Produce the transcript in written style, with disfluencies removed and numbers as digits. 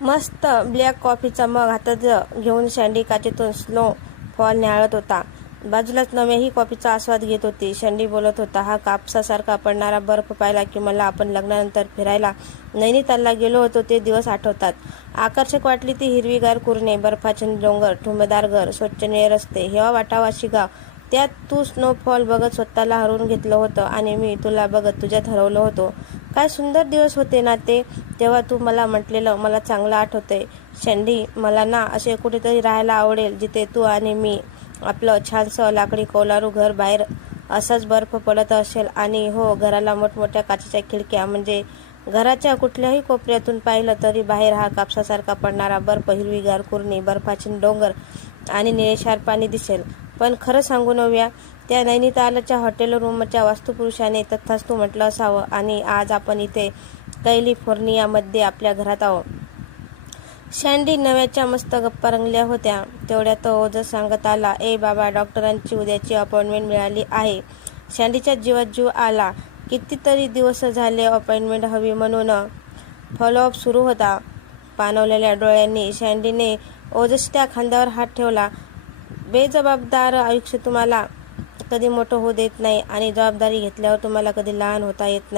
मस्त ब्लॅक कॉफीचा मग हातात घेऊन शँडी काचेतून स्नो फॉल न्याहाळत होता. बाजूलाच नव्याही कॉफीचा आस्वाद घेत होती. शँडी बोलत होता, हा कापसासारखा पडणारा बर्फ पाहिला की मला आपण लग्नानंतर फिरायला नैनितालला गेलो होतो ते दिवस आठवतात. आकर्षक वाटली ती हिरवीगार कुरणे, बर्फाचे डोंगर, ठुमदार घर, स्वच्छ निळे रस्ते, हेवा वाटावाशी गाव. त्यात तू स्नोफॉल बघत स्वतःला हरवून घेतलं होतं आणि मी तुला बघत तुझ्यात हरवलो होतो. काय सुंदर दिवस होते ना ते. तेव्हा तू मला म्हटलेलं मला चांगलं आठवतंय शँडी. मला ना असे कुठेतरी राहायला आवडेल जिथे तू आणि मी, आपलं छानसं लाकडी कौलारू घर, बाहेर असाच बर्फ पडत असेल आणि हो, घराला मोठमोठ्या काचेच्या खिडक्या, म्हणजे घराच्या कुठल्याही कोपऱ्यातून पाहिलं तरी बाहेर हा कापसासारखा पडणारा बर्फ, हिरवीगार कुरणी, बर्फाचे डोंगर आणि निळेशार पाणी दिसेल. पण खरं सांगू नव्या, त्या नैनितालच्या हॉटेल रूमच्या वास्तुपुरुषाने तथास्तू म्हटलं असावं आणि आज आपण इथे कॅलिफोर्नियामध्ये आपल्या घरात आहोत. शँडी नव्याच्या मस्त गप्पा रंगल्या होत्या. तेवढ्यात ओजस सांगत आला, ए बाबा, डॉक्टरांची उद्याची अपॉइंटमेंट मिळाली आहे. शँडीच्या जीवात जीव आला. कितीतरी दिवस झाले अपॉइंटमेंट हवी म्हणून फॉलोअप सुरू होता. पाणवलेल्या डोळ्यांनी शँडीने ओजसच्या खांद्यावर हात ठेवला. बेजबाबदार आयुष्य तुम्हाला कधी मोठं होऊ देत नाही आणि जबाबदारी घेतल्यावर तुम्हाला कधी लहान होता येत नाही.